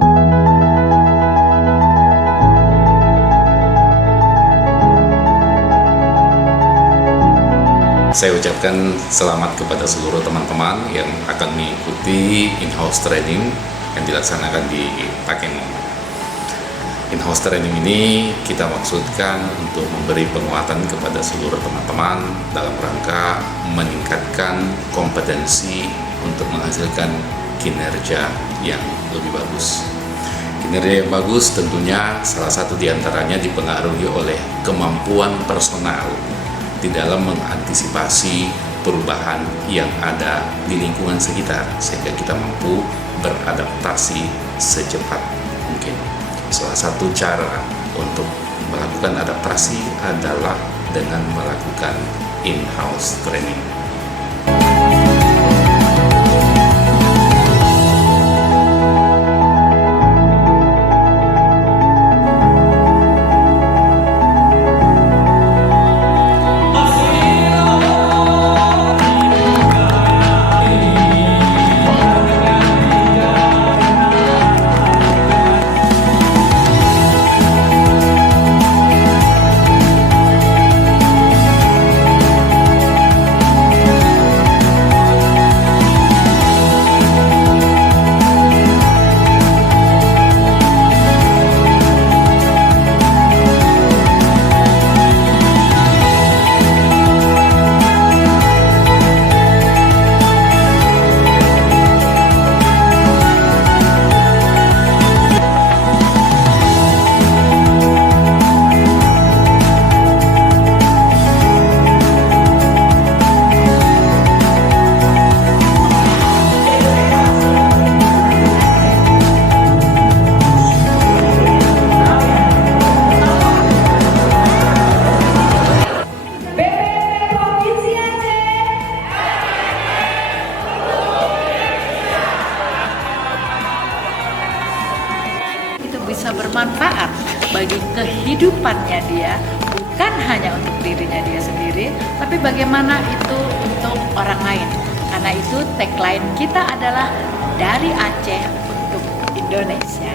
Saya ucapkan selamat kepada seluruh teman-teman yang akan mengikuti in-house training yang dilaksanakan di Takengon. In-house training ini kita maksudkan untuk memberi penguatan kepada seluruh teman-teman dalam rangka meningkatkan kompetensi untuk menghasilkan kinerja yang lebih bagus. Kinerja yang bagus tentunya salah satu diantaranya dipengaruhi oleh kemampuan personal di dalam mengantisipasi perubahan yang ada di lingkungan sekitar, sehingga kita mampu beradaptasi secepat mungkin. Salah satu cara untuk melakukan adaptasi adalah dengan melakukan in-house training. Bisa bermanfaat bagi kehidupannya dia, bukan hanya untuk dirinya dia sendiri, tapi bagaimana itu untuk orang lain. Karena itu tagline kita adalah dari Aceh untuk Indonesia.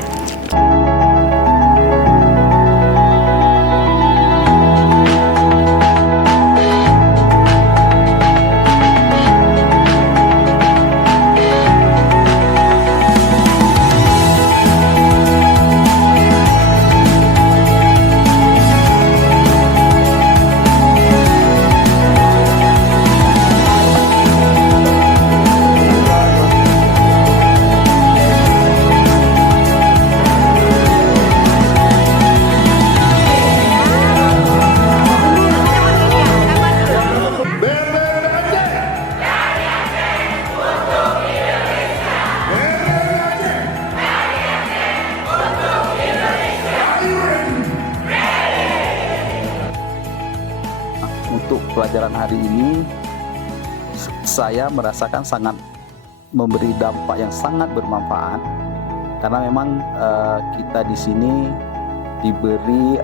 Untuk pelajaran hari ini, saya merasakan sangat memberi dampak yang sangat bermanfaat, karena memang kita di sini diberi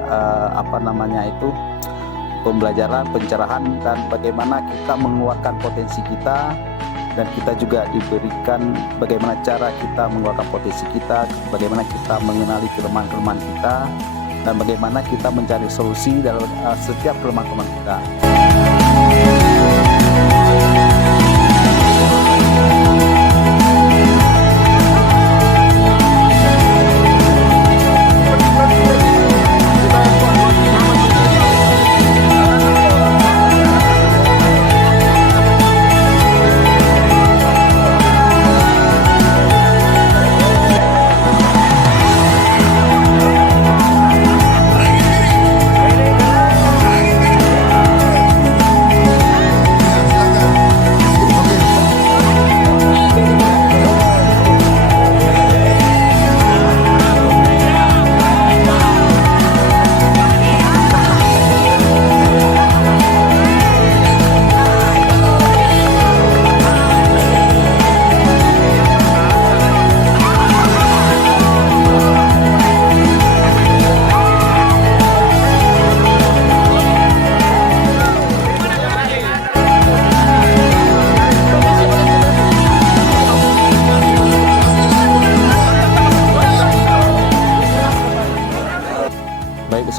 pembelajaran, pencerahan, dan bagaimana kita mengeluarkan potensi kita, dan kita juga diberikan bagaimana cara kita mengeluarkan potensi kita, bagaimana kita mengenali kelemahan-kelemahan kita, dan bagaimana kita mencari solusi dalam setiap kelemahan-kelemahan kita.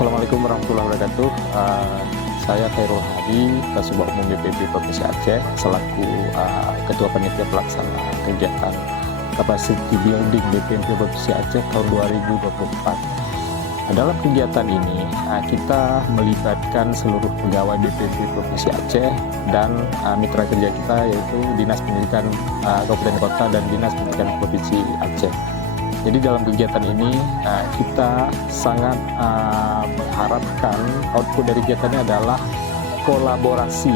Assalamualaikum warahmatullahi wabarakatuh. Saya Khairul Hadi, Kasubag Umum BPMP Provinsi Aceh, selaku Ketua Panitia Pelaksana Kegiatan Capacity Building BPMP Provinsi Aceh tahun 2024. Dalam kegiatan ini, kita melibatkan seluruh pegawai BPMP Provinsi Aceh dan mitra kerja kita, yaitu Dinas Pendidikan Kabupaten Kota dan Dinas Pendidikan Provinsi Aceh. Jadi dalam kegiatan ini kita sangat mengharapkan output dari kegiatan ini adalah kolaborasi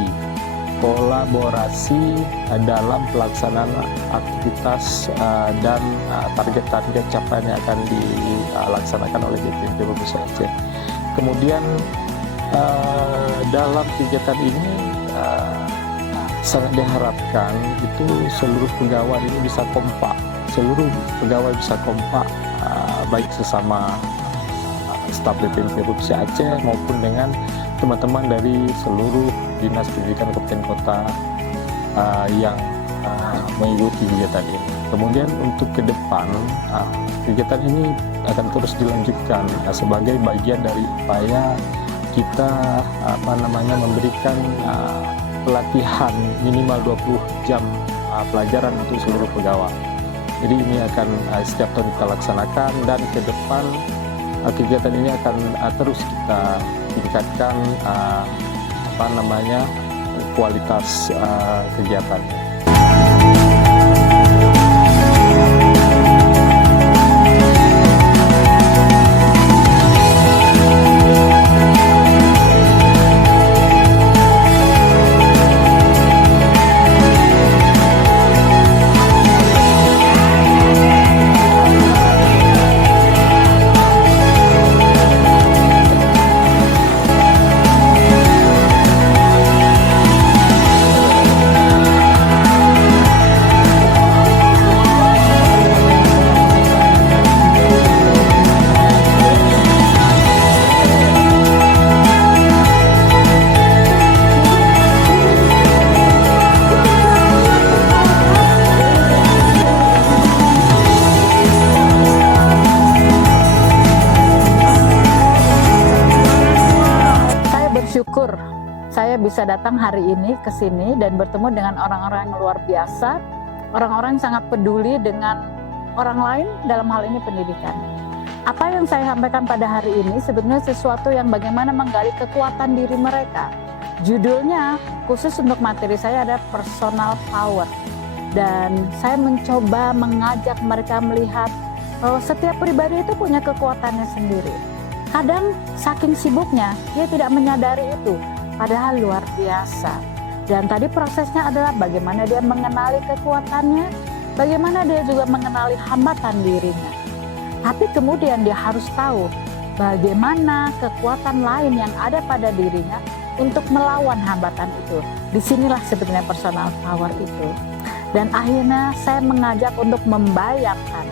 dalam pelaksanaan aktivitas dan target-target capaian yang akan dilaksanakan oleh BPMP Provinsi Aceh. Kemudian dalam kegiatan ini sangat diharapkan itu seluruh pegawai ini bisa kompak. Baik sesama staf BPMP Provinsi Aceh maupun dengan teman-teman dari seluruh Dinas Pendidikan Kabupaten Kota yang mengikuti kegiatan ini. Kemudian untuk ke depan, kegiatan ini akan terus dilanjutkan sebagai bagian dari upaya kita memberikan pelatihan minimal 20 jam pelajaran untuk seluruh pegawai. Jadi ini akan setiap tahun kita laksanakan, dan ke depan kegiatan ini akan terus kita tingkatkan kualitas kegiatannya. Bersyukur saya bisa datang hari ini ke sini dan bertemu dengan orang-orang yang luar biasa, orang-orang yang sangat peduli dengan orang lain, dalam hal ini pendidikan. Apa yang saya sampaikan pada hari ini sebenarnya sesuatu yang bagaimana menggali kekuatan diri mereka. Judulnya khusus untuk materi saya ada personal power, dan saya mencoba mengajak mereka melihat bahwa setiap pribadi itu punya kekuatannya sendiri. Kadang saking sibuknya dia tidak menyadari itu, padahal luar biasa. Dan tadi prosesnya adalah bagaimana dia mengenali kekuatannya, bagaimana dia juga mengenali hambatan dirinya. Tapi kemudian dia harus tahu bagaimana kekuatan lain yang ada pada dirinya untuk melawan hambatan itu. Disinilah sebenarnya personal power itu. Dan akhirnya saya mengajak untuk membayangkan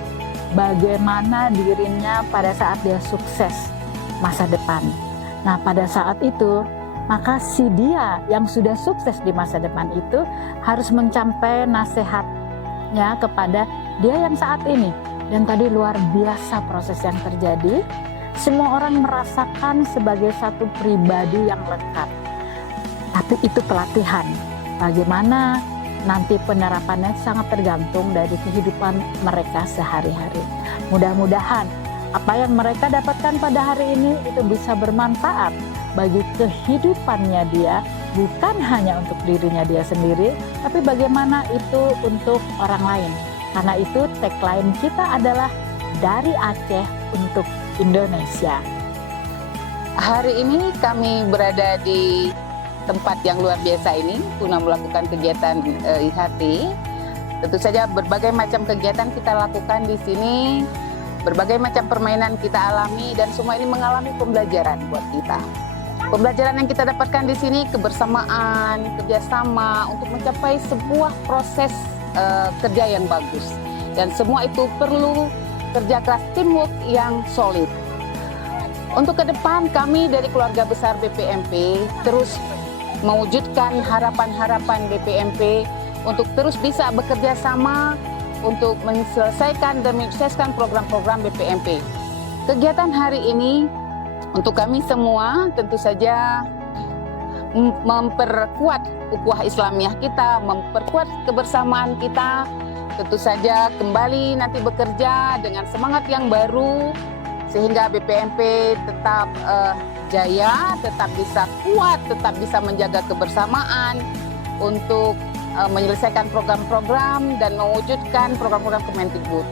bagaimana dirinya pada saat dia sukses masa depan. Nah, pada saat itu, maka si dia yang sudah sukses di masa depan itu harus mencapai nasihatnya kepada dia yang saat ini. Dan tadi luar biasa proses yang terjadi. Semua orang merasakan sebagai satu pribadi yang lengkap. Tapi itu pelatihan. Bagaimana nanti penerapannya sangat tergantung dari kehidupan mereka sehari-hari. Mudah-mudahan apa yang mereka dapatkan pada hari ini itu bisa bermanfaat bagi kehidupannya dia, bukan hanya untuk dirinya dia sendiri, tapi bagaimana itu untuk orang lain. Karena itu tagline kita adalah dari Aceh untuk Indonesia. Hari ini kami berada di tempat yang luar biasa ini guna melakukan kegiatan IHT. Tentu saja berbagai macam kegiatan kita lakukan di sini. Berbagai macam permainan kita alami, dan semua ini mengalami pembelajaran buat kita. Pembelajaran yang kita dapatkan di sini kebersamaan, kerjasama untuk mencapai sebuah proses kerja yang bagus. Dan semua itu perlu kerja keras, teamwork yang solid. Untuk ke depan kami dari keluarga besar BPMP terus mewujudkan harapan-harapan BPMP untuk terus bisa bekerja sama untuk menyelesaikan dan menyukseskan program-program BPMP. Kegiatan hari ini Untuk kami semua tentu saja memperkuat ukhuwah Islamiyah kita, memperkuat kebersamaan kita, tentu saja kembali nanti bekerja dengan semangat yang baru sehingga BPMP tetap jaya, tetap bisa kuat, tetap bisa menjaga kebersamaan untuk menyelesaikan program-program dan mewujudkan program-program Kemendikbud.